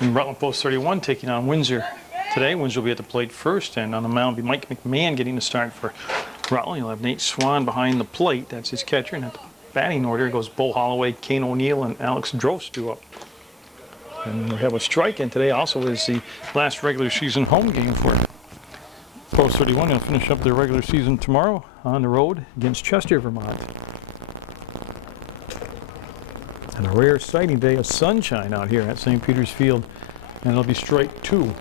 And Rutland Post 31 taking on Windsor today. Windsor will be at the plate first, and on the mound will be Mike McMahon getting the start for Rutland. You'll have Nate Swan behind the plate. That's his catcher. And at the batting order goes Bo Holloway, Kane O'Neill, and Alex Drostu up. And we have a strike-in today. Also is the last regular season home game for Post 31. They'll finish up their regular season tomorrow on the road against Chester, Vermont. And a rare sighting day of sunshine out here at St. Peter's Field. And it'll be strike 2.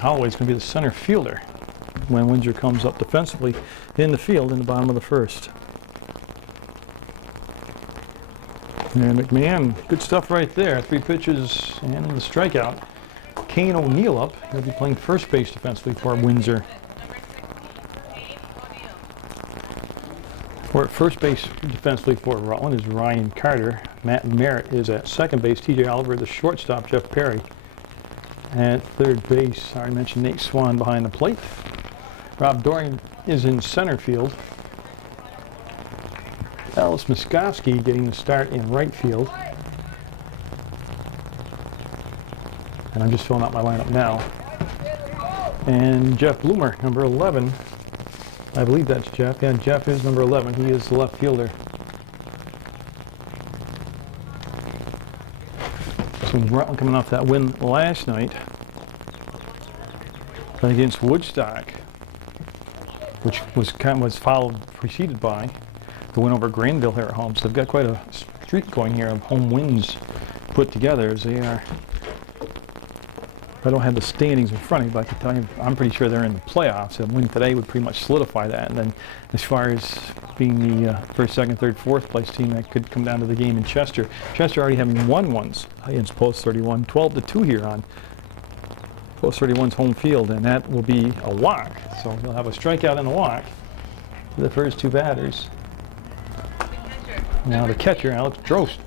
Holloway's going to be the center fielder when Windsor comes up defensively in the field in the bottom of the first. And McMahon, good stuff right there. 3 pitches and the strikeout. Kane O'Neill up. He'll be playing first base defensively for Windsor. For first base defensively for Rutland is Ryan Carter. Matt Merritt is at second base. TJ Oliver, the shortstop, Jeff Perry. At third base, I mentioned Nate Swan behind the plate. Rob Dorian is in center field. Ellis Miskovsky getting the start in right field. And I'm just filling out my lineup now. And Jeff Bloomer, number 11. I believe that's Jeff. Yeah, Jeff is number 11. He is the left fielder. So Rutland coming off that win last night against Woodstock, which was preceded by the win over Granville here at home. So they've got quite a streak going here of home wins put together as they are. I don't have the standings in front of me, but I can tell you I'm pretty sure they're in the playoffs. A win today would pretty much solidify that. And then as far as being the first, second, third, fourth place team, that could come down to the game in Chester. Chester already having won once against Post 31, 12-2 here on Post 31's home field, and that will be a walk. So they'll have a strikeout and a walk for the first 2 batters. Now the catcher, Alex Drost.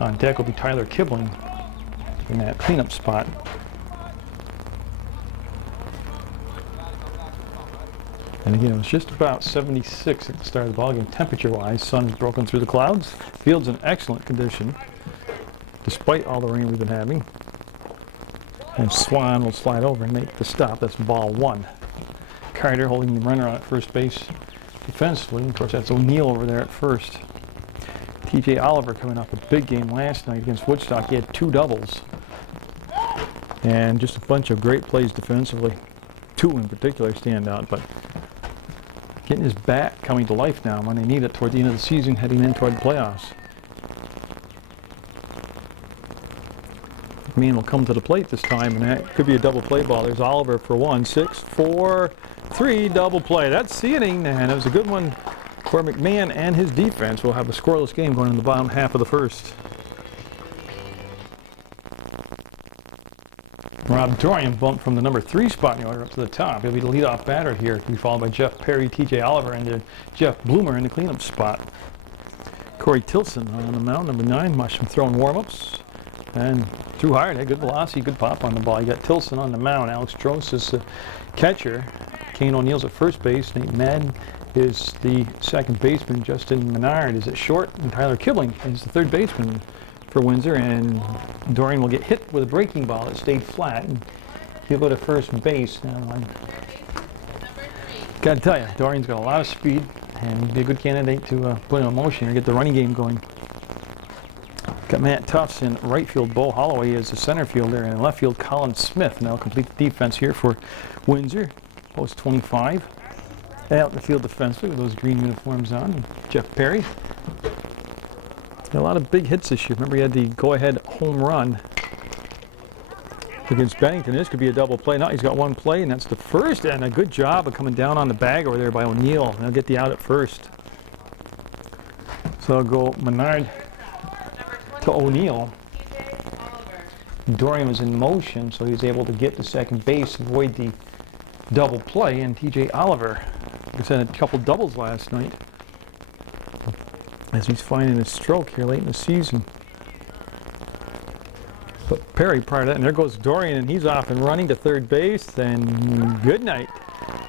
On deck will be Tyler Kibling in that cleanup spot. And again, it was just about 76 at the start of the ballgame temperature-wise. Sun has broken through the clouds. Field's in excellent condition, despite all the rain we've been having. And Swan will slide over and make the stop. That's ball 1. Carter holding the runner on at first base defensively. Of course, that's O'Neill over there at first. TJ Oliver coming off a big game last night against Woodstock. He had 2 doubles. And just a bunch of great plays defensively. 2 in particular stand out, but getting his bat coming to life now when they need it toward the end of the season, heading in toward the playoffs. McMahon will come to the plate this time, and that could be a double play ball. There's Oliver for 1, 6, 4, 3, double play. That's the inning, and it was a good one for McMahon and his defense. We'll have a scoreless game going in the bottom half of the first. Rob Dorian bumped from the number 3 spot in the order up to the top. He'll be the leadoff batter here. He'll be followed by Jeff Perry, TJ Oliver, and then Jeff Bloomer in the cleanup spot. Corey Tilson on the mound, number 9, watched him throwing warm-ups. And threw hard, had good velocity, good pop on the ball. You got Tilson on the mound. Alex Drost is the catcher. Kane O'Neill's at first base. Nate Madden is the second baseman. Justin Menard is at short. And Tyler Kibling is the third baseman for Windsor. And Dorian will get hit with a breaking ball that stayed flat. And he'll go to first base. Now, got to tell you, Dorian's got a lot of speed. And he'd be a good candidate to put in motion or get the running game going. Got Matt Tufts in right field. Bo Holloway is the center fielder. And in left field, Colin Smith. Now complete the defense here for Windsor. Post 25. Out in the field defensively with those green uniforms on. Jeff Perry. Got a lot of big hits this year. Remember, he had the go-ahead home run against Bennington. This could be a double play. No, he's got 1 play, and that's the first. And a good job of coming down on the bag over there by O'Neill. And they'll get the out at first. So I'll go Menard to O'Neill. Dorian was in motion, so he was able to get to second base, avoid the double play, and TJ Oliver, like I said, a couple doubles last night as he's finding his stroke here late in the season. But Perry prior to that, and there goes Dorian, and he's off and running to third base, and good night.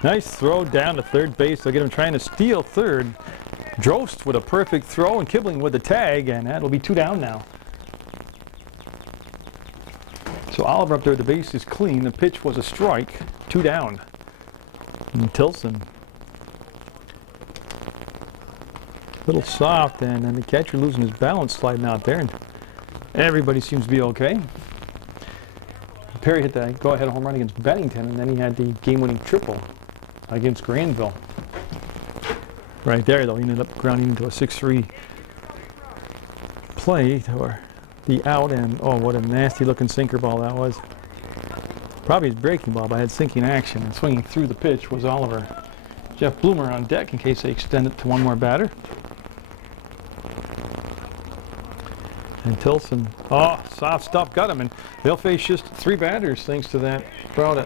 Nice throw down to third base. They'll get him trying to steal third. Drost with a perfect throw and Kibling with the tag, and that'll be 2 down now. So Oliver up there at the base is clean. The pitch was a strike. 2 down. And Tilson. A little soft, and then the catcher losing his balance sliding out there. And everybody seems to be okay. Perry hit that go-ahead home run against Bennington, and then he had the game-winning triple against Granville. Right there, though, he ended up grounding into a 6-3 play or the out, and oh, what a nasty-looking sinker ball that was. Probably his breaking ball, but had sinking action, and swinging through the pitch was Oliver. Jeff Bloomer on deck in case they extend it to one more batter. And Tilson, oh, soft stuff, got him, and they'll face just 3 batters thanks to that crowd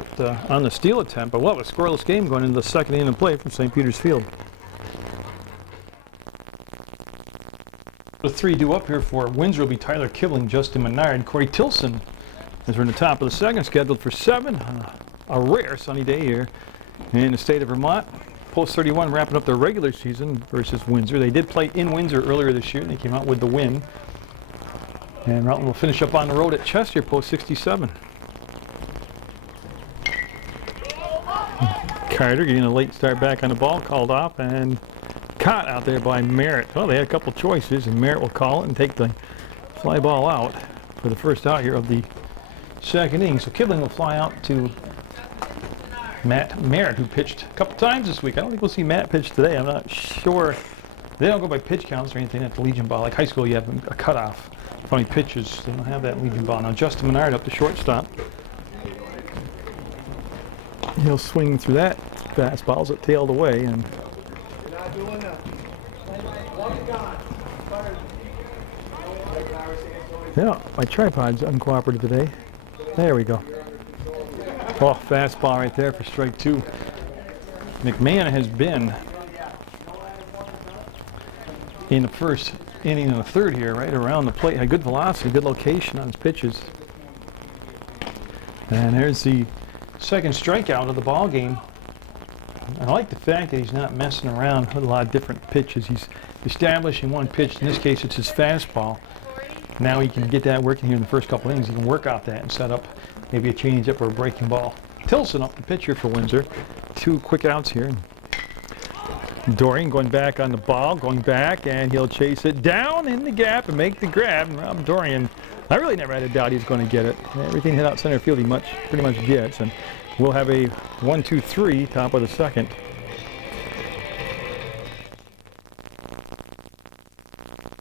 on the steal attempt. But what a scoreless game going into the second inning of play from St. Peter's Field. The 3 due up here for Windsor will be Tyler Kibling, Justin Menard, Corey Tilson, as we're in the top of the second, scheduled for 7. A rare sunny day here in the state of Vermont. Post 31 wrapping up their regular season versus Windsor. They did play in Windsor earlier this year, and they came out with the win. And Rutland will finish up on the road at Chester, post 67. Carter getting a late start back on the ball, called off, and caught out there by Merritt. Well, they had a couple choices, and Merritt will call it and take the fly ball out for the first out here of the second inning. So Kibling will fly out to Matt Merritt, who pitched a couple times this week. I don't think we'll see Matt pitch today. I'm not sure. They don't go by pitch counts or anything at the Legion Ball. Like high school, you have a cutoff. Funny pitches. They don't have that Legion Ball. Now Justin Menard up to shortstop. He'll swing through that fastball as it tailed away, and yeah, my tripod's uncooperative today. There we go. Oh, fastball right there for strike 2. McMahon has been in the first inning and the third here, right around the plate. Had good velocity, good location on his pitches. And there's the second strikeout of the ball game. I like the fact that he's not messing around with a lot of different pitches. He's establishing one pitch. In this case, it's his fastball. Now he can get that working here in the first couple innings. He can work out that and set up maybe a changeup or a breaking ball. Tilson up the pitcher for Windsor. 2 quick outs here. Dorian going back on the ball, going back, and he'll chase it down in the gap and make the grab. And Rob Dorian, I really never had a doubt he was going to get it. Everything hit out center field he pretty much gets. And we'll have a 1-2-3 top of the second.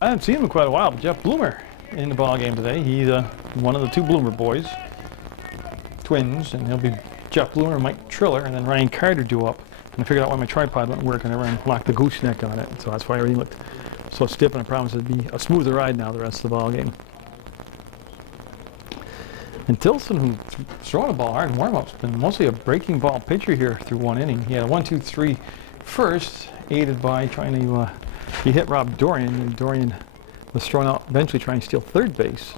I haven't seen him in quite a while, but Jeff Bloomer in the ball game today. He's one of the 2 Bloomer boys, twins, and he'll be Jeff Bloomer, Mike Triller, and then Ryan Carter due up. And I figured out why my tripod wouldn't work, and I ran locked the gooseneck on it, so that's why everything looked so stiff. And I promised it'd be a smoother ride now the rest of the ball game. And Tilson, who's throwing the ball hard in warm-ups, been mostly a breaking ball pitcher here through 1 inning. He had a 1-2-3 first, aided by trying to he hit Rob Dorian, and Dorian was thrown out, eventually trying to steal third base.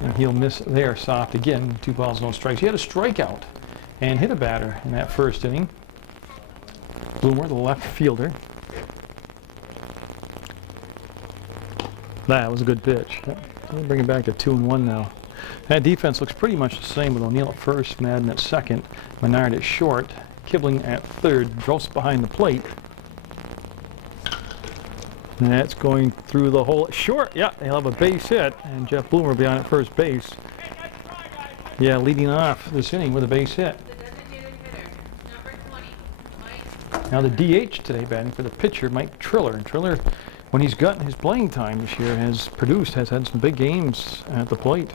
And he'll miss there, soft again. 2 balls, no strikes. He had a strikeout and hit a batter in that first inning. Bloomer, the left fielder. That was a good pitch. We'll bring it back to 2-1 now. That defense looks pretty much the same with O'Neill at first, Madden at second, Menard at short, Kibling at third, Drost behind the plate. And that's going through the hole. Short, yeah, they'll have a base hit, and Jeff Bloomer will be on at first base. Yeah, leading off this inning with a base hit. Now the DH today batting for the pitcher, Mike Triller. And Triller, when he's gotten his playing time this year, has had some big games at the plate.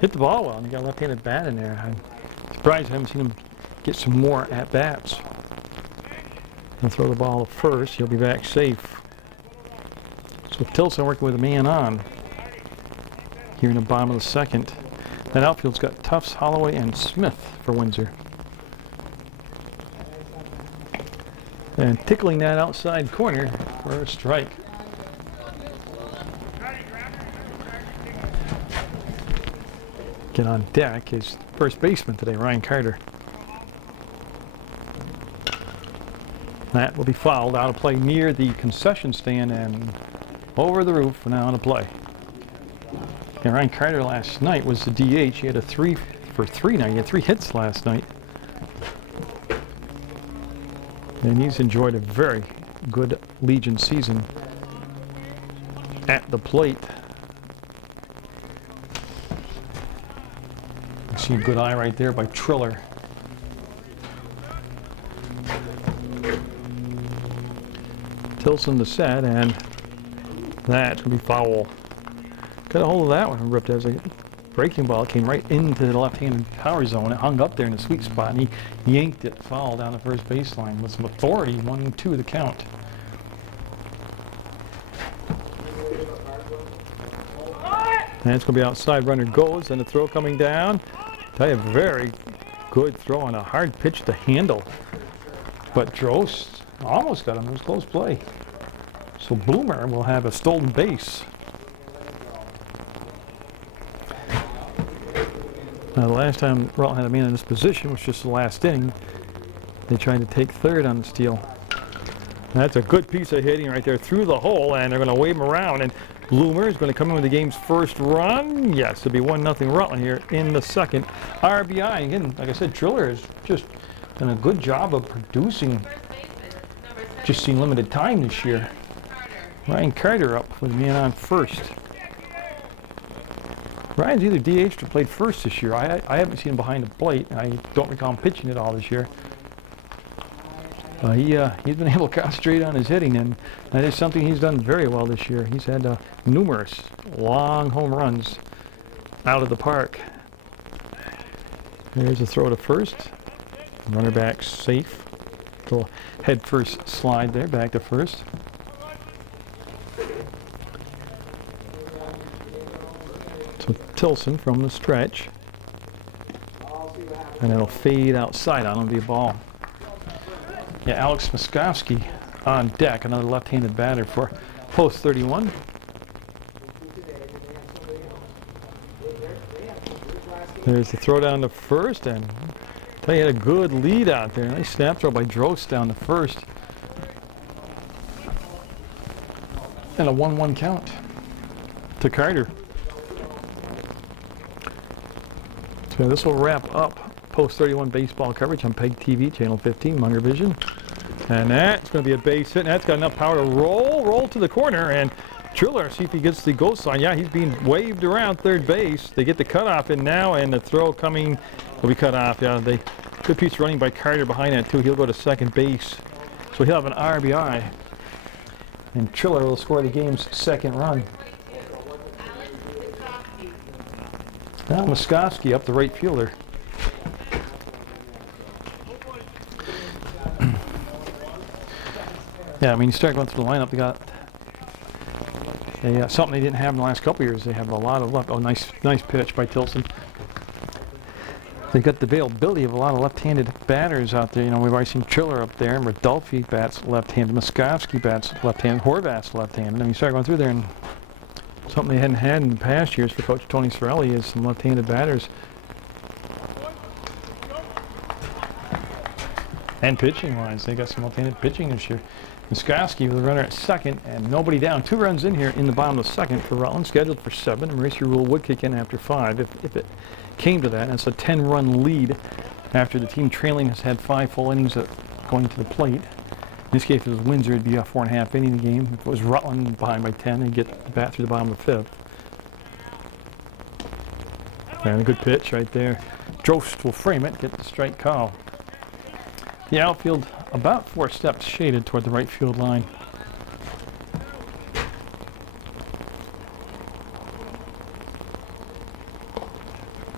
Hit the ball well, and he got a left-handed bat in there. I'm surprised I haven't seen him get some more at-bats. He'll throw the ball first. He'll be back safe. So Tilson working with a man on here in the bottom of the second. That outfield's got Tufts, Holloway, and Smith for Windsor. And tickling that outside corner for a strike. Get on deck is first baseman today, Ryan Carter. That will be fouled out of play near the concession stand and over the roof, now on a play. And Ryan Carter last night was the DH. He had a 3 for 3 now. He had 3 hits last night. And he's enjoyed a very good Legion season at the plate. You see a good eye right there by Triller. Tilson to set, and that's going to be foul. Got a hold of that one, ripped as a breaking ball. Came right into the left-handed power zone. It hung up there in the sweet spot, and he yanked it foul down the first baseline with some authority, 1-2 the count. And it's going to be outside. Runner goes, and the throw coming down. Tell you, very good throw on a hard pitch to handle. But Drost almost got him. It was close play. So Bloomer will have a stolen base. Now, the last time Rutland had a man in this position was just the last inning. They tried to take third on the steal. That's a good piece of hitting right there through the hole, and they're going to wave him around. And Bloomer is going to come in with the game's first run. Yes, it'll be 1-0 Rutland here in the second. RBI, again, like I said, Triller has just done a good job of producing. Just seen limited time this year. Ryan Carter up with a man on first. Ryan's either DH'd or played first this year. I haven't seen him behind the plate. I don't recall him pitching at all this year. He's been able to concentrate on his hitting, and that is something he's done very well this year. He's had numerous long home runs out of the park. There's a throw to first. Runner back safe. Little head first slide there, back to first. So Tilson from the stretch. And it'll fade outside on him, be a ball. Yeah, Alex Muskowski on deck, another left-handed batter for post 31. There's the throw down to first, and they had a good lead out there. Nice snap throw by Drost down to first. And a 1-1 count to Carter. So this will wrap up post 31 baseball coverage on PEGTV, channel 15, Munger Vision. And that's going to be a base hit, and that's got enough power to roll to the corner, and Triller, see if he gets the goal sign. Yeah, he's being waved around third base. They get the cutoff in now, and the throw coming will be cut off. Yeah, good piece running by Carter behind that, too. He'll go to second base. So he'll have an RBI. And Triller will score the game's second run. Now Muskowski up the right fielder. Yeah, I mean, you start going through the lineup, they got something they didn't have in the last couple of years. They have a lot of left. Oh, nice pitch by Tilson. They got the availability of a lot of left-handed batters out there. You know, we've already seen Triller up there, and Rodolfi bats left-handed, Muskowski bats left-handed, Horvath's left-handed. I mean, you start going through there, and something they hadn't had in past years for Coach Tony Sorelli is some left-handed batters. And pitching-wise, they got some left-handed pitching this year. Muskowski with a runner at second, and nobody down. 2 runs in here in the bottom of the second for Rutland, scheduled for 7. And Mauricio Rule would kick in after 5 if it came to that. And it's a 10-run lead after the team trailing has had 5 full innings of going to the plate. In this case, if it was Windsor, it'd be a 4.5 inning game. If it was Rutland behind by 10, they'd get the bat through the bottom of the 5th. And a good pitch right there. Drost will frame it, get the strike call. The outfield about 4 steps shaded toward the right field line.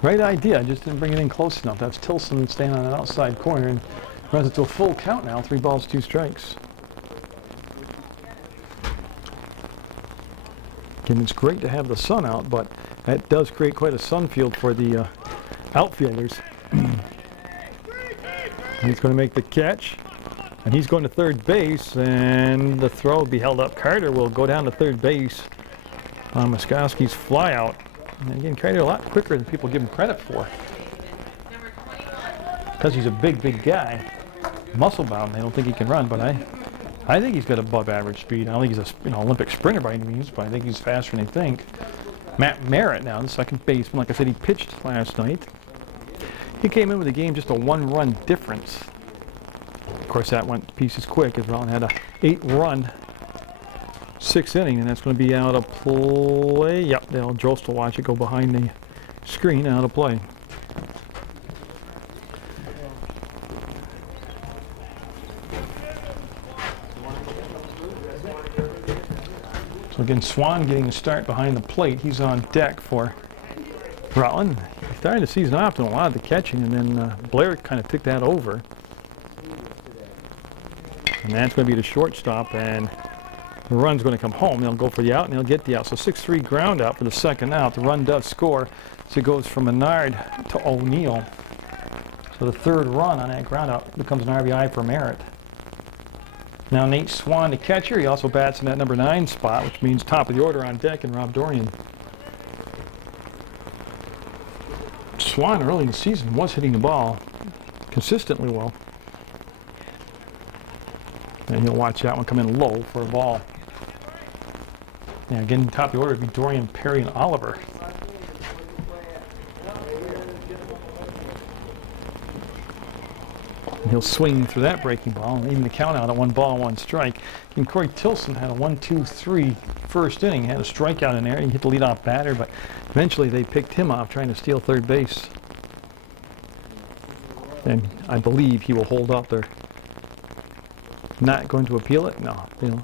Right idea, just didn't bring it in close enough. That's Tilson staying on an outside corner and runs it to a full count now. 3 balls, 2 strikes. Again, it's great to have the sun out, but that does create quite a sun field for the outfielders. He's going to make the catch, and he's going to third base, and the throw will be held up. Carter will go down to third base on Muskowski's flyout. And again, Carter a lot quicker than people give him credit for. Because he's a big guy. Muscle-bound, they don't think he can run, but I think he's got above average speed. I don't think he's an Olympic sprinter by any means, but I think he's faster than they think. Matt Merritt now, the second baseman. Like I said, he pitched last night. He came in with the game just a 1-run difference. Of course, that went to pieces quick as Rutland had a 8-run 6th inning, and that's going to be out of play. Yep, they'll Jost will watch it go behind the screen, out of play. So again, Swan getting a start behind the plate. He's on deck for Rutland. He started the season off doing a lot of the catching, and then Blair kind of took that over. And that's going to be the shortstop, and the run's going to come home. They'll go for the out, and they'll get the out. So 6-3 ground out for the second out. The run does score, so it goes from Menard to O'Neill. So the third run on that ground out becomes an RBI for Merritt. Now Nate Swan, the catcher, he also bats in that number 9 spot, which means top of the order on deck, and Rob Dorian. Swan early in the season was hitting the ball consistently well. And he'll watch that one come in low for a ball. And again, top of the order would be Dorian, Perry, and Oliver. And he'll swing through that breaking ball, and even the count out at 1-1 strike. And Corey Tilson had a 1-2-3 first inning. He had a strikeout in there. He hit the leadoff batter, but eventually they picked him off trying to steal third base. And I believe he will hold up there. Not going to appeal it? No. They'll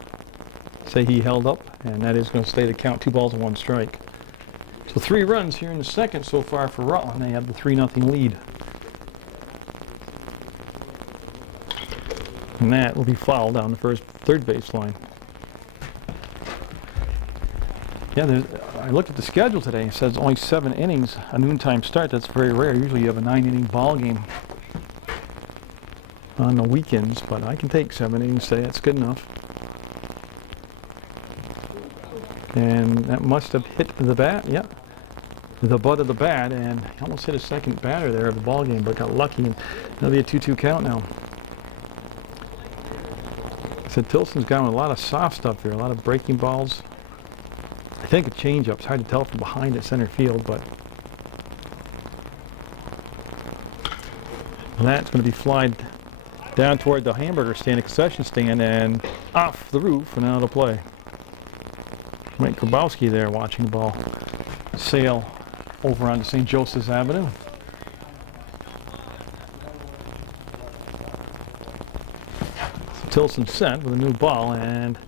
say he held up, and that is going to stay the count, 2-1 strike. So 3 runs here in the second so far for Rutland. They have the 3-0 lead. And that will be fouled down the third base line. Yeah, I looked at the schedule today. It says only 7 innings, a noontime start. That's very rare. Usually you have a 9-inning ball game on the weekends, but I can take 7 innings today. That's good enough. And that must have hit the bat. Yeah, the butt of the bat, and he almost hit a second batter there of the ball game, but got lucky, and it'll be a 2-2 count now. I said Tilson's got a lot of soft stuff here, a lot of breaking balls. I think a changeup. It's hard to tell from behind at center field, but that's going to be flied down toward the hamburger stand, the concession stand, and off the roof and out of play. Mike Grabowski there watching the ball sail over onto St. Joseph's Avenue. Tilson set with a new ball and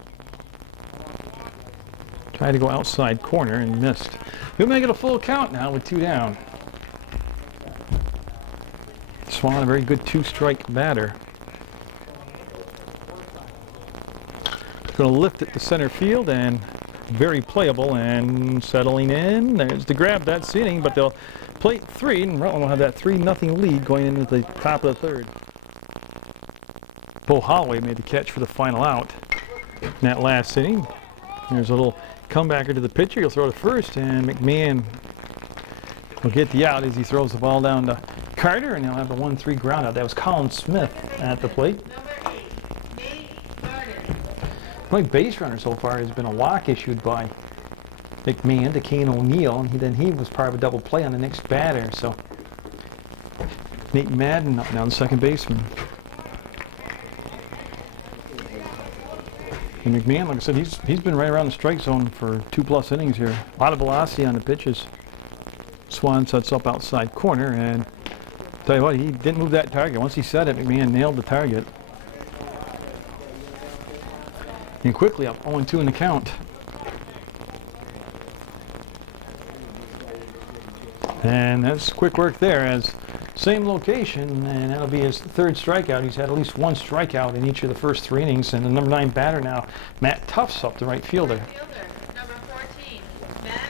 tried to go outside corner and missed. He'll make it a full count now with 2 down. Swan, a very good 2-strike batter. Going to lift it to center field, and very playable, and settling in. There's the grab. That's inning, but they'll play 3, and Rutland will have that 3-0 lead going into the top of the third. Bo Holloway made the catch for the final out in that last inning. There's a little comebacker to the pitcher. He'll throw to first, and McMahon will get the out as he throws the ball down to Carter, and he'll have a 1-3 ground out. That was Colin Smith at the plate. The only base runner so far has been a walk issued by McMahon to Kane O'Neill, and then he was part of a double play on the next batter. So Nate Madden up now, the second baseman. And McMahon, like I said, he's been right around the strike zone for 2+ innings here. A lot of velocity on the pitches. Swan sets up outside corner, and tell you what, he didn't move that target. Once he set it, McMahon nailed the target. And quickly up 0-2 in the count. And that's quick work there, as same location, and that'll be his 3rd strikeout. He's had at least 1 strikeout in each of the first 3 innings. And the number 9 batter now, Matt Tufts, up the right fielder. Number 14, Matt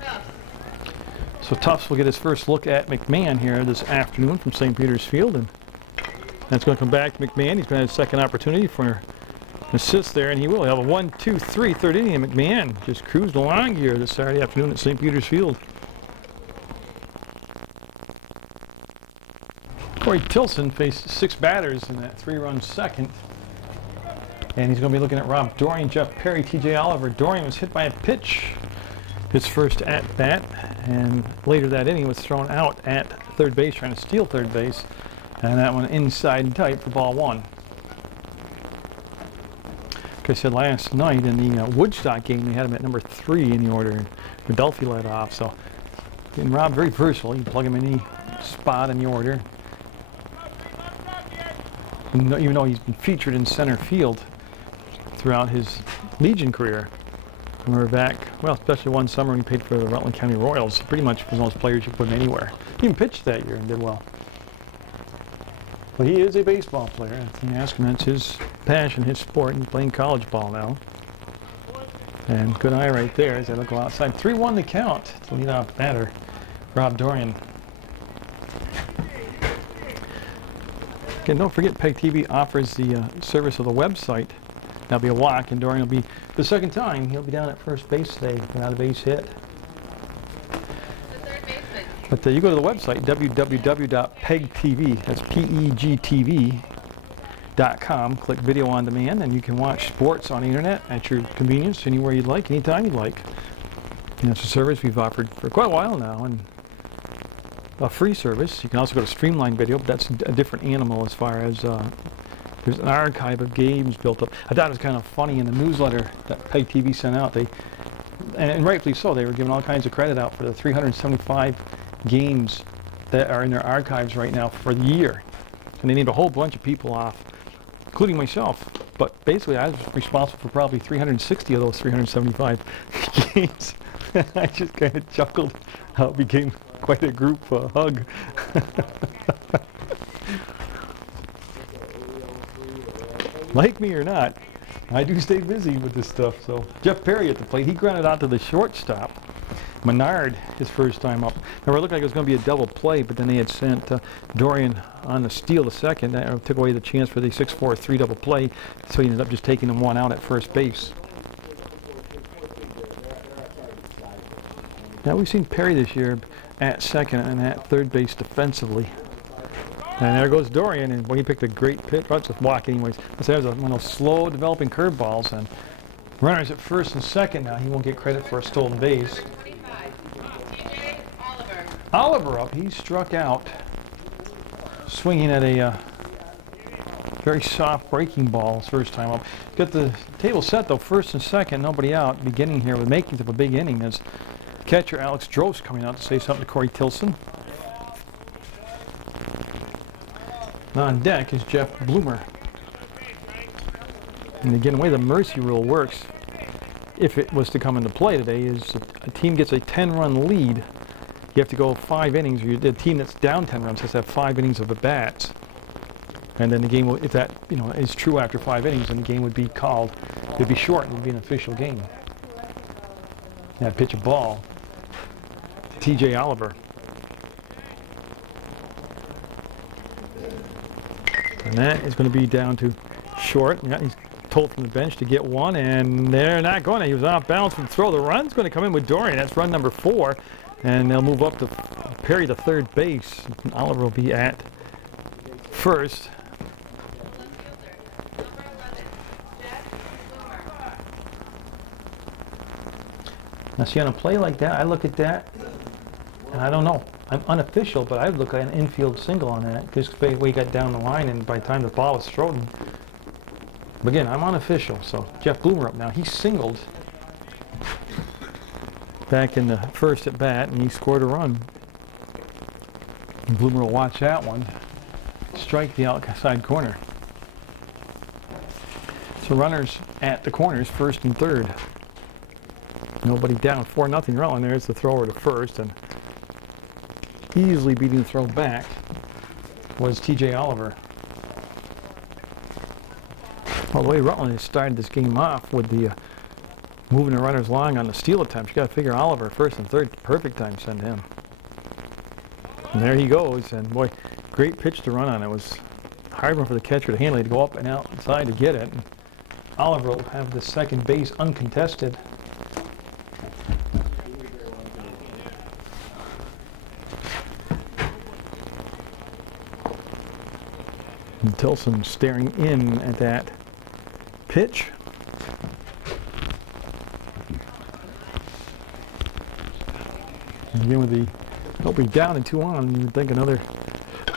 Tufts. So Tufts will get his first look at McMahon here this afternoon from St. Peter's Field, and that's going to come back to McMahon. He's going to have a second opportunity for an assist there, and he will. He'll have a 1-2-3 third inning, and McMahon just cruised along here this Saturday afternoon at St. Peter's Field. Corey Tilson faced 6 batters in that 3-run second. And he's going to be looking at Rob Dorian, Jeff Perry, TJ Oliver. Dorian was hit by a pitch his first at bat, and later that inning was thrown out at third base, trying to steal third base, and that one inside and tight for ball one. Like I said last night in the Woodstock game, they had him at number 3 in the order, and Rodolphe led off. So, and Rob very versatile. You can plug him in any spot in the order. Even though he's been featured in center field throughout his Legion career. And we're back, well, especially one summer when he played for the Rutland County Royals. Pretty much was one of those players you could put him anywhere. He even pitched that year and did well. But he is a baseball player. You ask him, that's his passion, his sport. He's playing college ball now. And good eye right there as I look outside. 3-1 the count to lead off batter, Rob Dorian. Again, don't forget PEGTV offers the service of the website. That'll be a walk, and Dorian will be, for the second time, he'll be down at first base today without a base hit. But you go to the website, www.pegtv, that's PEGTV.com, click video on demand, and you can watch sports on the internet at your convenience, anywhere you'd like, anytime you'd like. And it's a service we've offered for quite a while now, and a free service. You can also go to Streamline Video, but that's a different animal as far as there's an archive of games built up. I thought it was kind of funny in the newsletter that PEGTV sent out. And rightfully so, they were giving all kinds of credit out for the 375 games that are in their archives right now for the year. And they named a whole bunch of people off, including myself. But basically, I was responsible for probably 360 of those 375 games. I just kind of chuckled how it became quite a group hug. Like me or not, I do stay busy with this stuff. So Jeff Perry at the plate, he grounded out to the shortstop. Menard, his first time up. Now it looked like it was going to be a double play, but then they had sent Dorian on the steal to second. That took away the chance for the 6-4-3 double play, so he ended up just taking him one out at first base. Now we've seen Perry this year at second and at third base defensively. And there goes Dorian, and he picked a great pitch. Well, it's a walk anyways. There's one of those slow developing curveballs, and runners at first and second now. He won't get credit for a stolen base. Oliver up, he struck out, swinging at a very soft breaking ball his first time up. Got the table set though, first and second, nobody out, beginning here with makings of a big inning as catcher Alex Drost coming out to say something to Corey Tilson. On deck is Jeff Bloomer. And again, the way the mercy rule works, if it was to come into play today, is a team gets a 10-run lead. You have to go 5 innings, or the team that's down 10 runs has to have 5 innings of at-bats. And then the game will, if that is true after 5 innings, then the game would be called, it would be short, it would be an official game. Now pitch a ball to T.J. Oliver. And that is going to be down to short. He's told from the bench to get one, and they're not going to. He was off balance from the throw. The run's going to come in with Dorian. That's run number 4. And they'll move up to Perry to third base. And Oliver will be at first. Now see, on a play like that, I look at that, and I don't know. I'm unofficial, but I would look at an infield single on that, just the way he got down the line, and by the time the ball was thrown. But again, I'm unofficial, so Jeff Bloomer up now. He singled back in the first at bat, and he scored a run. And Bloomer will watch that one strike the outside corner. So runners at the corners, first and third. Nobody down, 4-0 Rutland. There's the thrower to first, and easily beating the throw back was T.J. Oliver. Well, the way Rutland has started this game off with the moving the runners along on the steal attempts, you got to figure Oliver first and third, perfect time to send him. And there he goes, and boy, great pitch to run on. It was hard one for the catcher to handle. He had to go up and outside to get it. And Oliver will have the second base uncontested. And Tilson staring in at that pitch. And again with the opening down and 2 on, you would think another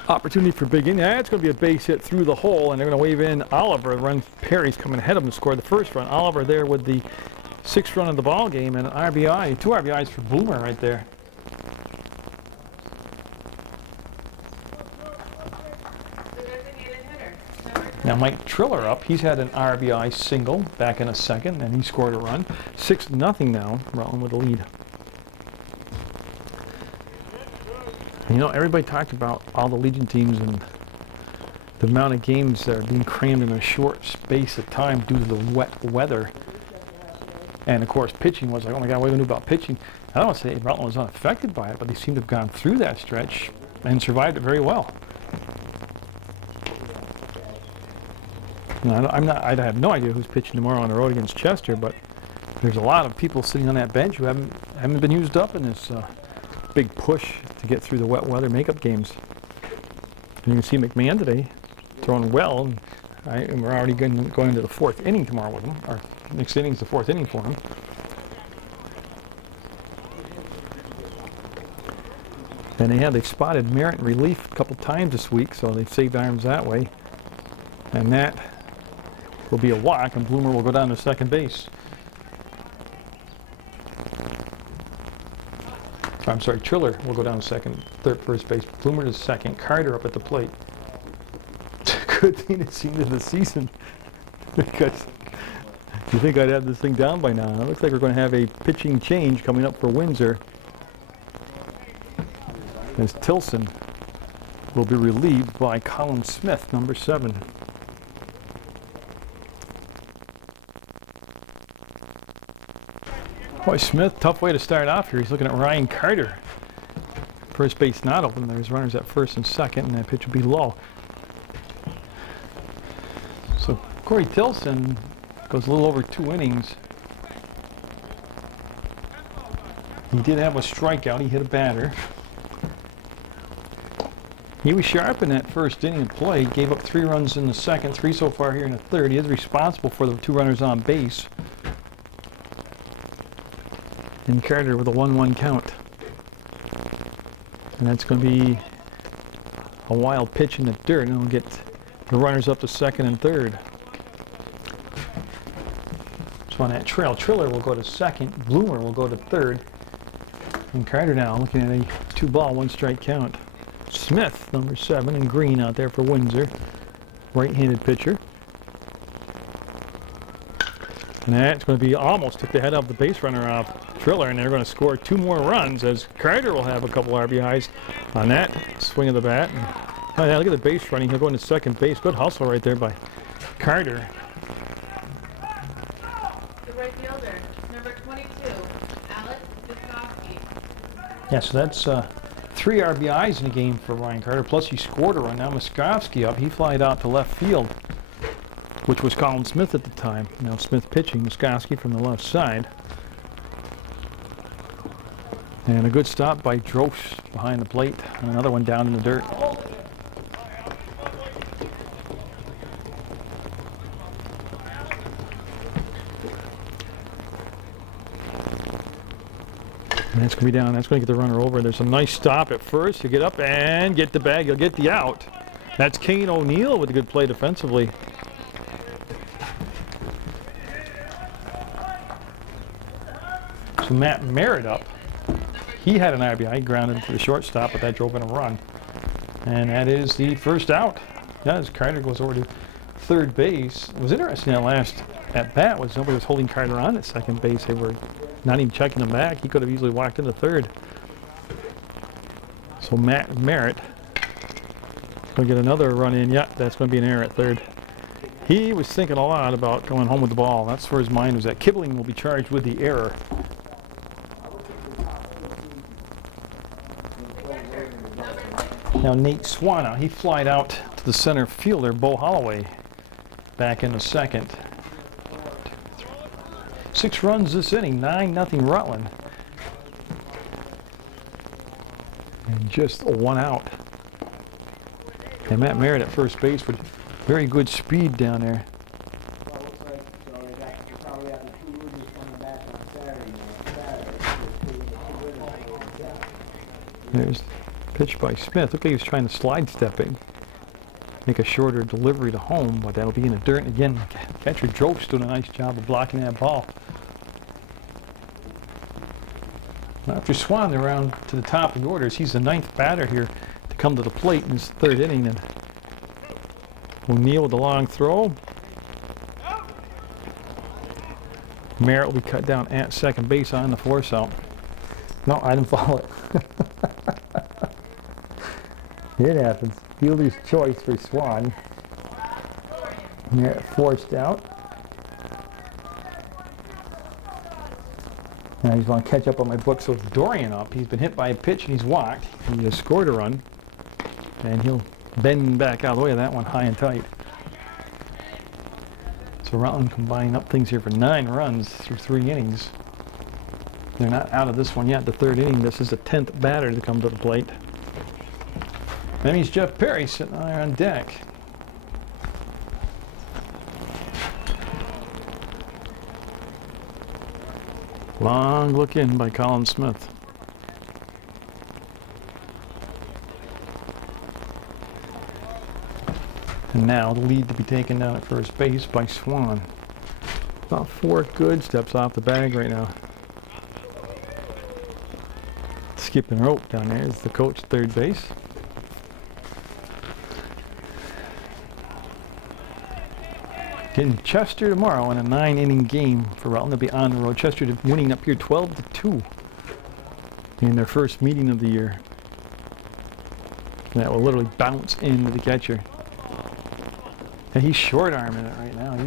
opportunity for big inning. That's going to be a base hit through the hole, and they're going to wave in Oliver. Run Perry's coming ahead of him to score the first run. Oliver there with the 6th run of the ball game, and an RBI, 2 RBIs for Bloomer right there. Now Mike Triller up. He's had an RBI single back in a second, and he scored a run. 6-0 now. Rutland with the lead. You know, everybody talked about all the Legion teams and the amount of games that are being crammed in a short space of time due to the wet weather. And of course, pitching was like, oh my God, what do we do about pitching? I don't want to say Rutland was unaffected by it, but they seem to have gone through that stretch and survived it very well. Now, I have no idea who's pitching tomorrow on the road against Chester, but there's a lot of people sitting on that bench who haven't been used up in this big push to get through the wet weather makeup games. And you can see McMahon today throwing well, and we're already going into the 4th inning tomorrow with him. Our next inning's the 4th inning for him. And they've spotted Merritt in relief a couple times this week, so they've saved arms that way. And that will be a walk, and Bloomer will go down to second base. I'm sorry, Triller will go down to first base. Bloomer to second. Carter up at the plate. It's a good thing it's the end of the season, because you think I'd have this thing down by now. It looks like we're going to have a pitching change coming up for Windsor, as Tilson will be relieved by Colin Smith, number 7. Boy, Smith, tough way to start off here. He's looking at Ryan Carter. First base not open. There's runners at first and second, and that pitch will be low. So Corey Tilson goes a little over 2 innings. He did have a strikeout. He hit a batter. He was sharp in that first inning of play. Gave up 3 runs in the second, 3 so far here in the third. He is responsible for the 2 runners on base. And Carter with a 1-1 count. And that's going to be a wild pitch in the dirt, and it'll get the runners up to second and third. So on that trail, Triller will go to second, Bloomer will go to third, and Carter now looking at a 2-ball, 1-strike count. Smith, number 7, and Green out there for Windsor, right-handed pitcher. And that's going to be almost took the head off the base runner off Triller, and they're going to score 2 more runs as Carter will have a couple RBIs on that swing of the bat. And, oh yeah, look at the base running. He'll go into second base. Good hustle right there by Carter. The right fielder, number 22, Alex Viskovsky. Yeah, so that's 3 RBIs in the game for Ryan Carter, plus he scored a run. Now Viskovsky up. He flied out to left field, which was Colin Smith at the time. Now Smith pitching, Viskovsky from the left side. And a good stop by Drosh behind the plate, and another one down in the dirt. And that's going to be down. That's going to get the runner over. There's a nice stop at first. He'll get up and get the bag. He'll get the out. That's Kane O'Neill with a good play defensively. So Matt Merritt up. He had an RBI, grounded to the shortstop, but that drove in a run. And that is the first out. Yeah, as Carter goes over to third base. It was interesting that last at-bat was nobody was holding Carter on at second base. They were not even checking him back. He could have easily walked into third. So Matt Merritt going to get another run in. Yeah, that's going to be an error at third. He was thinking a lot about going home with the ball. That's where his mind was at. Kibling will be charged with the error. Now Nate Swana, he flied out to the center fielder, Bo Holloway, back in the second. 6 runs this inning, 9-0 Rutland. And just 1 out. And Matt Merritt at first base with very good speed down there. There's pitch by Smith. Looked like he was trying to slide step it. Make a shorter delivery to home, but that'll be in the dirt. And again, catcher Drope's doing a nice job of blocking that ball. After Swan around to the top of the orders, he's the 9th batter here to come to the plate in his 3rd inning. And O'Neill with the long throw. Merritt will be cut down at second base on the force out. No, I didn't follow it. It happens. Fielder's choice for Swan. Merritt forced out. And I just want to catch up on my book. So Dorian up. He's been hit by a pitch and he's walked. He has scored a run. And he'll bend back out of the way of that one high and tight. So Rutland combining up things here for 9 runs through 3 innings. They're not out of this one yet. The 3rd inning. This is the 10th batter to come to the plate. That means Jeff Perry sitting there on deck. Long look in by Colin Smith. And now the lead to be taken down at first base by Swan. About 4 good steps off the bag right now. Skipping rope down there is the coach at third base. Getting Chester tomorrow in a 9-inning game for Rutland. They'll be on the road. Chester winning up here 12-2 in their first meeting of the year. And that will literally bounce into the catcher. And he's short arming it right now.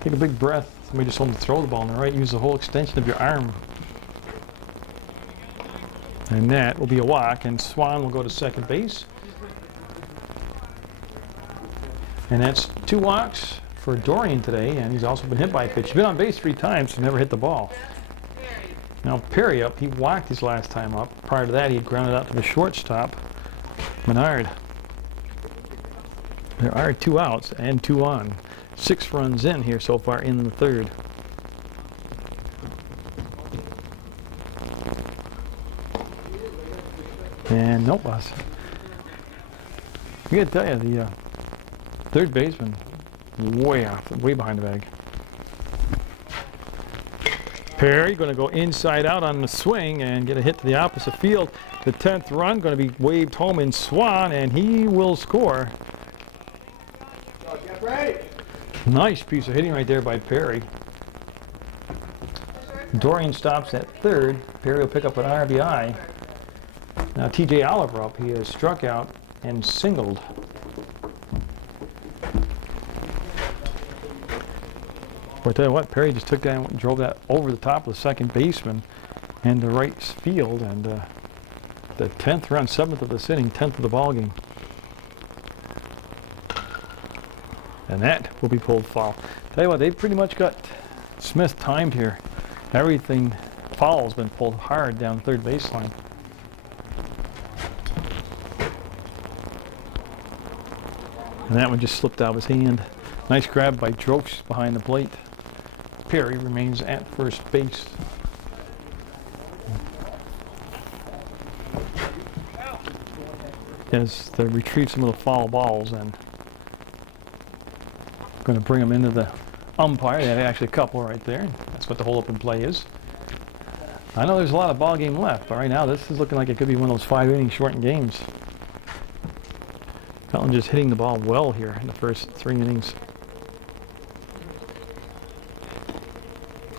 Take a big breath. Somebody just told him to throw the ball on the right. Use the whole extension of your arm. And that will be a walk, and Swan will go to second base. And that's 2 walks for Dorian today, and he's also been hit by a pitch. He's been on base 3 times, never hit the ball. Now Perry up, he walked his last time up. Prior to that, he had grounded out to the shortstop, Menard. There are 2 outs and 2 on. 6 runs in here so far in the 3rd. And nope, boss. I gotta tell you, the 3rd baseman, way behind the bag. Perry going to go inside out on the swing and get a hit to the opposite field. The 10th run going to be waved home in Swan, and he will score. Nice piece of hitting right there by Perry. Dorian stops at 3rd. Perry will pick up an RBI. Now TJ Oliver up. He has struck out and singled. Boy, I tell you what, Perry just took that and drove that over the top of the second baseman and the right field, and the 10th run, 7th of this inning, 10th of the ball game. And that will be pulled foul. Tell you what, they've pretty much got Smith timed here. Everything, foul's been pulled hard down third baseline. And that one just slipped out of his hand. Nice grab by Drokes behind the plate. Perry remains at first base. As they retrieve some of the foul balls and going to bring them into the umpire. They had actually a couple right there. That's what the whole open play is. I know there's a lot of ball game left, but right now this is looking like it could be one of those 5-inning shortened games. Felton just hitting the ball well here in the first 3 innings.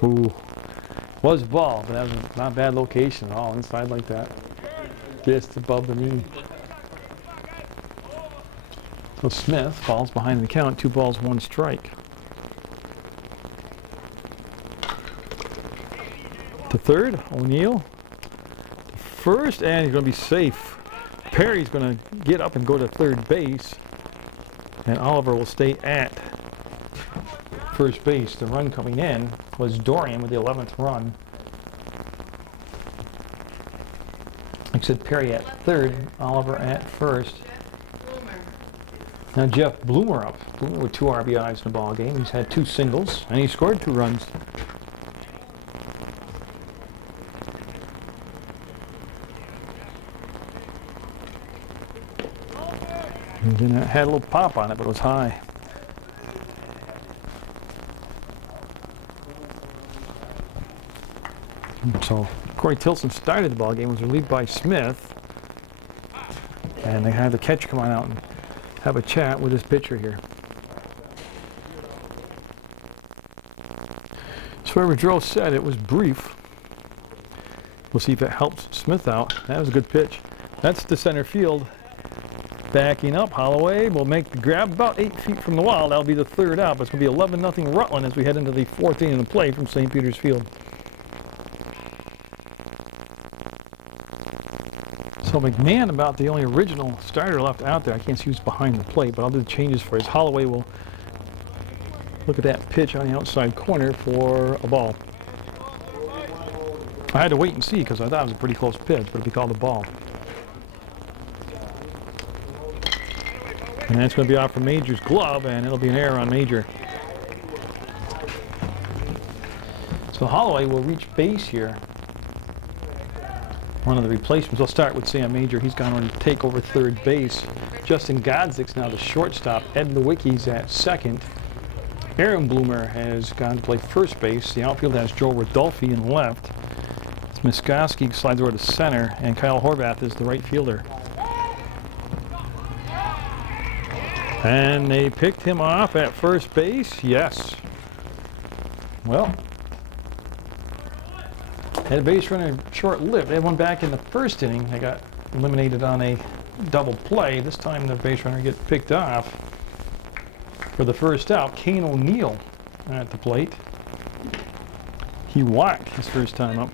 Ooh, was a ball, but that was not a bad location at all, inside like that. Just above the knee. So Smith falls behind the count, 2 balls, 1 strike. To third, O'Neill. First, and he's going to be safe. Perry's going to get up and go to third base, and Oliver will stay at first base. The run coming in was Dorian with the 11th run. Like I said, Perry at third, Oliver at first. Now Jeff Bloomer up. Bloomer with 2 RBIs in the ball game. He's had 2 singles, and he scored 2 runs. And then it had a little pop on it, but it was high. So Corey Tilson started the ball game, was relieved by Smith. And they had the catcher come on out and have a chat with his pitcher here. So whoever Drew said, it was brief. We'll see if it helps Smith out. That was a good pitch. That's the center field. Backing up, Holloway will make the grab about 8 feet from the wall. That'll be the third out, but it's going to be 11-0 Rutland as we head into the fourth inning of play from St. Peter's Field. So McMahon, about the only original starter left out there. I can't see who's behind the plate, but I'll do the changes for us. Holloway will look at that pitch on the outside corner for a ball. I had to wait and see because I thought it was a pretty close pitch, but it'll be called a ball. And that's going to be off for Major's glove, and it'll be an error on Major. So Holloway will reach base here. One of the replacements. I'll start with Sam Major. He's gone on to take over third base. Justin Godzik now the shortstop. Ed Lewicki's at second. Aaron Bloomer has gone to play first base. The outfield has Joe Rodolfi in left. Miskoski slides over to center, and Kyle Horvath is the right fielder. And they picked him off at first base. Yes. Well, had a base runner short-lived. They had one back in the first inning. They got eliminated on a double play. This time the base runner gets picked off for the first out. Kane O'Neill at the plate. He walked his first time up.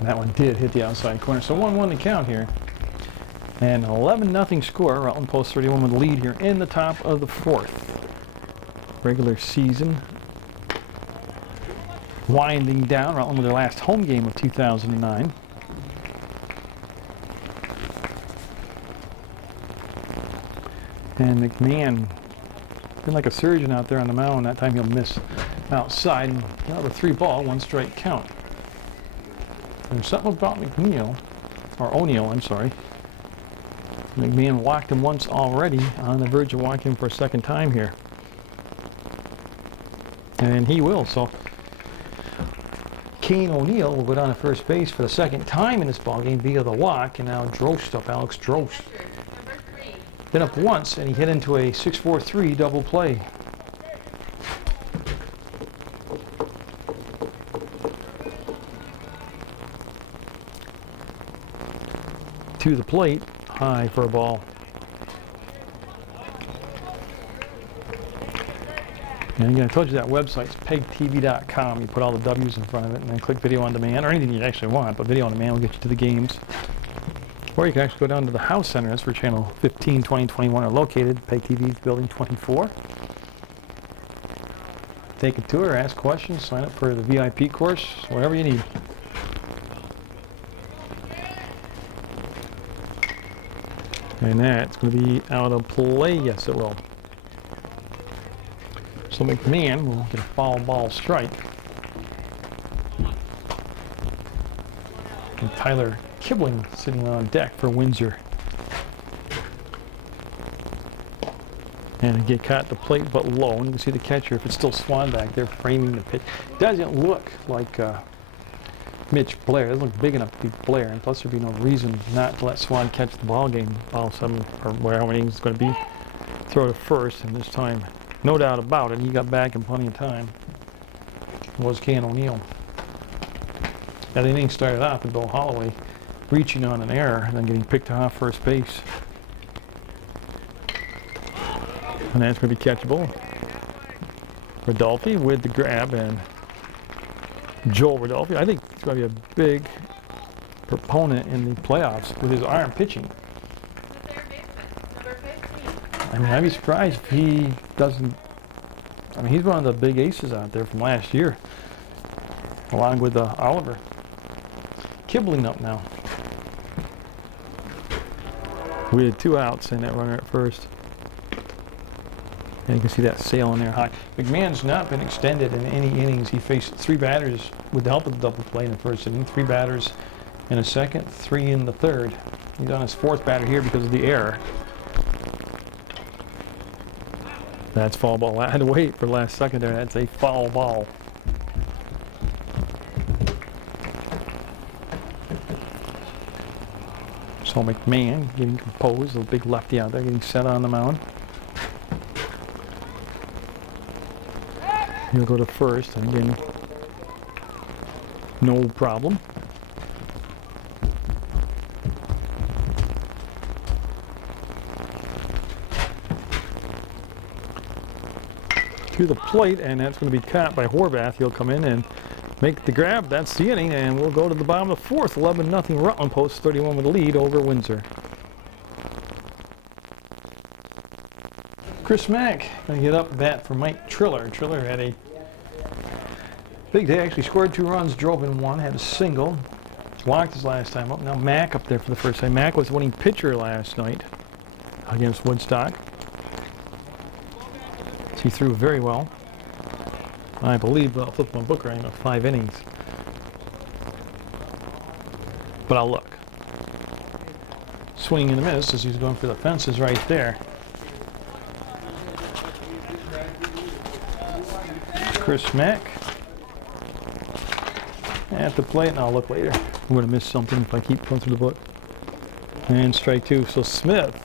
That one did hit the outside corner. So 1-1 to count here. And an 11-0 score. Rutland posts 31 with the lead here in the top of the fourth. Regular season winding down. Rutland with their last home game of 2009. And McMahon been like a surgeon out there on the mound. That time he'll miss outside. Number 3 ball, 1 strike count. There's something about McNeil, or O'Neill, I'm sorry. McMahon walked him once already, on the verge of walking him for a second time here. And he will, so Kane O'Neill will go down to first base for the second time in this ballgame via the walk, and now Drost up, Alex Drost. Been up once, and he hit into a 6-4-3 double play. To the plate, high for a ball. And again, I told you that website's PEGTV.com. You put all the W's in front of it and then click video on demand, or anything you actually want, but video on demand will get you to the games. Or you can actually go down to the House Center. That's where channel 15, 20, 21 are located. PEGTV's building 24. Take a tour, ask questions, sign up for the VIP course, whatever you need. And that's going to be out of play. Yes, it will. So McMahon will get a foul ball strike. And Tyler Kibling sitting on deck for Windsor. And it get caught at the plate but low. And you can see the catcher, if it's still Swan back there, framing the pitch. Doesn't look like Mitch Blair. It doesn't look big enough to be Blair, and plus there'd be no reason not to let Swan catch the ball game, ball 7 or whatever many it's going to be. Throw to first, and this time, no doubt about it, he got back in plenty of time. It was Kane O'Neill. Now the inning started off with Bill Holloway reaching on an error and then getting picked off first base. And that's going to be catchable. Rodolfi with the grab, and Joel Rodolfi, I think he's going to be a big proponent in the playoffs with his arm pitching. I mean, I'd be surprised if he doesn't. I mean, he's one of the big aces out there from last year, along with Oliver. Kibling up now with 2 outs and that runner at first. And you can see that sail in there high. McMahon's not been extended in any innings. He faced 3 batters with the help of the double play in the first inning, 3 batters in the second, 3 in the third. He's on his 4th batter here because of the error. That's foul ball. I had to wait for the last second there. That's a foul ball. So McMahon getting composed, a big lefty out there getting set on the mound. He'll go to first, and again, no problem. To the plate, and that's going to be caught by Horvath. He'll come in and make the grab. That's the inning, and we'll go to the bottom of the 4th. 11-0 Rutland post 31 with the lead over Windsor. Chris Mack going to get up bat for Mike Triller. Triller had a big day. Actually scored 2 runs, drove in 1, had a single. Walked his last time up. Now Mack up there for the first time. Mack was the winning pitcher last night against Woodstock. He threw very well. I believe I'll flip my book right now, 5 innings. But I'll look. Swing and a miss as he's going for the fences right there. Chris Mack at the plate, and I'll look later. I'm going to miss something if I keep going through the book. And strike 2. So Smith,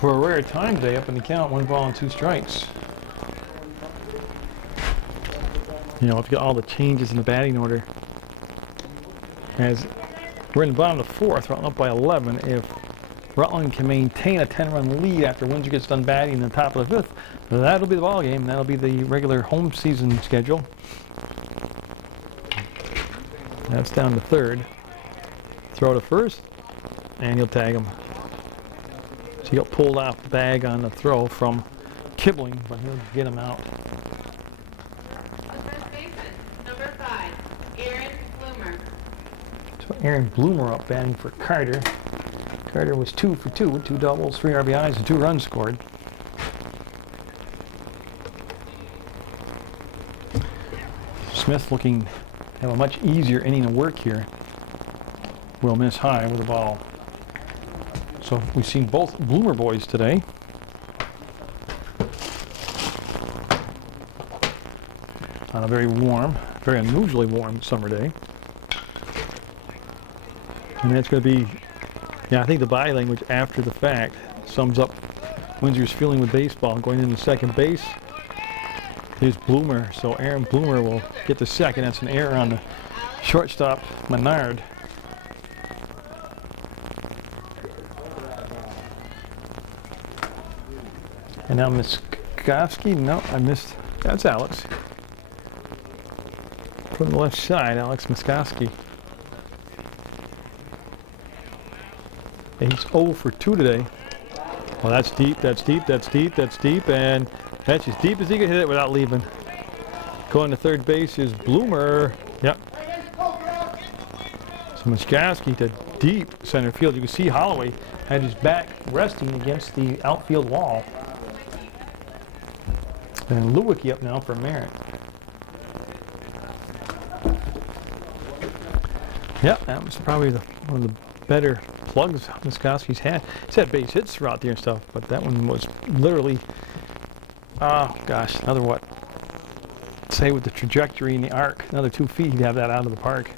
for a rare time today, up in the count, 1 ball and 2 strikes. You know, if you get all the changes in the batting order, as we're in the bottom of the 4th, Rutland up by 11. If Rutland can maintain a 10-run lead after Windsor gets done batting in the top of the 5th, that'll be the ball game. That'll be the regular home season schedule. That's down to 3rd. Throw to first, and he'll tag him. So he got pulled off the bag on the throw from Kibling, but he'll get him out. Number 5, Aaron Bloomer. So Aaron Bloomer up batting for Carter. Carter was 2 for 2 with 2 doubles, 3 RBIs, and 2 runs scored. Smith looking to have a much easier inning of work here. Will miss high with the ball. So we've seen both Bloomer boys today. On a very warm, very unusually warm summer day. And that's going to be, yeah, I think the body language after the fact sums up Windsor's feeling with baseball. Going into second base is Bloomer. So Aaron Bloomer will get the second. That's an error on the shortstop, Menard. And now Miskowski, no, I missed, that's Alex. From the left side, Alex Miskowski. And he's 0 for 2 today. Well, that's deep, that's deep, that's deep, that's deep, and that's as deep as he can hit it without leaving. Going to third base is Bloomer. Yep. So Miskowski to deep center field. You can see Holloway had his back resting against the outfield wall. And Lewicki up now for Merritt. Yep, that was probably one of the better plugs Miskowski's had. He's had base hits throughout the year and stuff, but that one was literally, oh gosh, another what? Say with the trajectory and the arc, another 2 feet, he'd have that out of the park.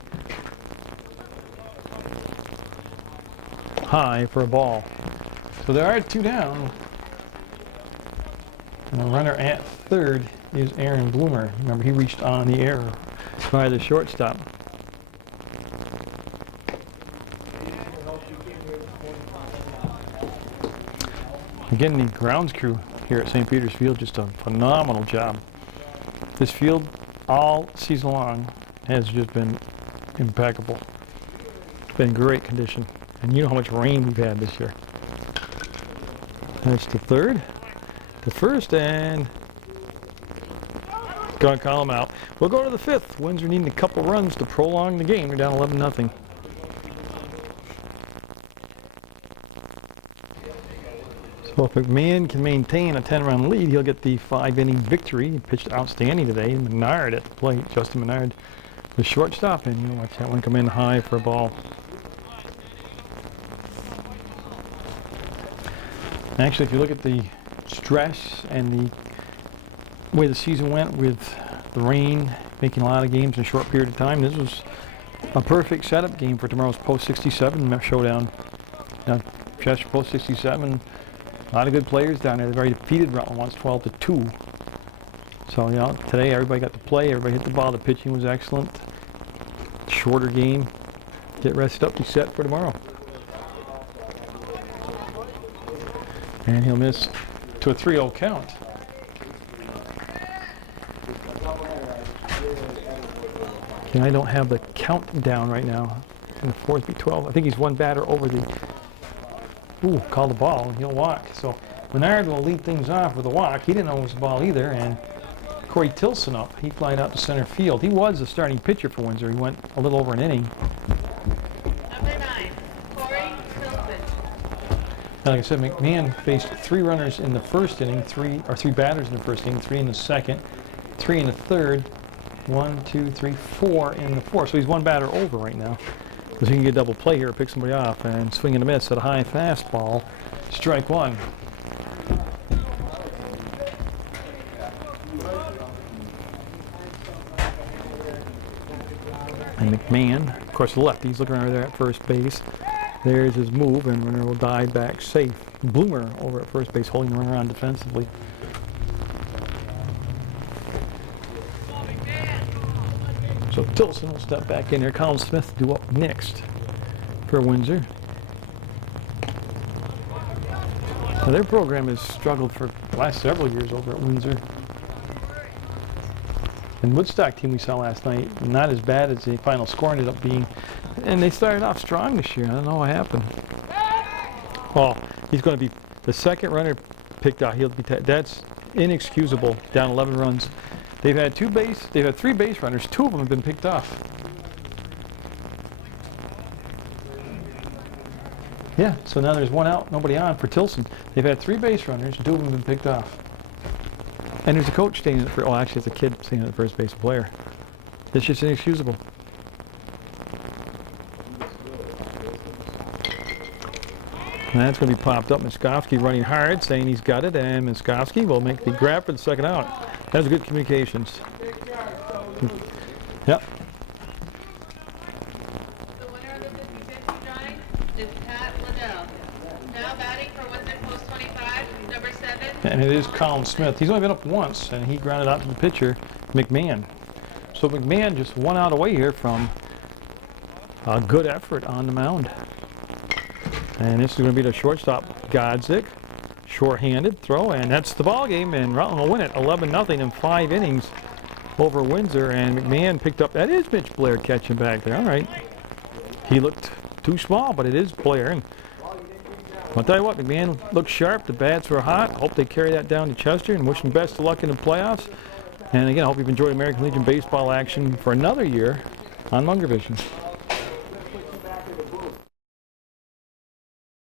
High for a ball. So there are 2 down. And the runner at third is Aaron Bloomer. Remember, he reached on the error by the shortstop. Again, the grounds crew here at St. Peter's Field, just a phenomenal job. This field, all season long, has just been impeccable. It's been in great condition. And you know how much rain we've had this year. That's the third. The first, and gonna call him out. We'll go to the 5th. Windsor needing a couple runs to prolong the game. They're down 11-0. So So if McMahon can maintain a 10-run lead, he'll get the 5-inning victory. He pitched outstanding today. Menard at the plate, Justin Menard, the shortstop, and you know, watch that one come in high for a ball. Actually, if you look at the stress and the way the season went with the rain, making a lot of games in a short period of time, this was a perfect setup game for tomorrow's Post 67 showdown. Now, Chester Post 67, a lot of good players down there. They've already defeated Rutland once, 12-2. So, you know, today everybody got to play. Everybody hit the ball. The pitching was excellent. Shorter game. Get rested up, be set for tomorrow. And he'll miss to a 3-0 count. And I don't have the count down right now. In the fourth, be 12. I think he's one batter over the. Ooh, call the ball, and he'll walk. So Menard will lead things off with a walk. He didn't know it was the ball either, and Corey Tilson up. He flied out to center field. He was the starting pitcher for Windsor. He went a little over an inning. Number 9, Corey Tilson. And like I said, McMahon faced 3 runners in the first inning, 3 batters in the first inning, 3 in the second, 3 in the third, 1, 2, 3, 4 in the fourth. So he's one batter over right now. So he can get a double play here, pick somebody off, and swing and a miss at a high fastball. Strike one. And McMahon, of course, the lefty, he's looking right there at first base. There's his move, and runner will dive back safe. Bloomer over at first base, holding the runner on defensively. So Tilson will step back in there. Colin Smith due up next for Windsor. Now their program has struggled for the last several years over at Windsor. And Woodstock team we saw last night, not as bad as the final score ended up being. And they started off strong this year. I don't know what happened. Well, he's going to be the second runner picked out. He'll be that's inexcusable. Down 11 runs. They've had 3 base runners. 2 of them have been picked off. Yeah, so now there's 1 out, nobody on for Tilson. They've had 3 base runners, 2 of them have been picked off. And there's a coach standing at the first, oh, actually it's a kid standing at the first base player. It's just inexcusable. And that's going to be popped up. Miskovsky running hard, saying he's got it, and Miskovsky will make the grab for the second out. That was good communications. Yep. The winner of the 50-50 drawing is Pat Liddell. Now batting for Windsor Post 25, number 7. And it is Colin Smith. He's only been up once, and he grounded out to the pitcher, McMahon. So McMahon just 1 out away here from a good effort on the mound. And this is going to be the shortstop, Godzik. Short-handed throw, and that's the ball game, and Rutland will win it 11-0 in 5 innings over Windsor. And McMahon picked up, that is Mitch Blair catching back there. All right. He looked too small, but it is Blair. And I'll tell you what, McMahon looked sharp. The bats were hot. Hope they carry that down to Chester, and wish them best of luck in the playoffs. And again, I hope you've enjoyed American Legion baseball action for another year on Munger Vision.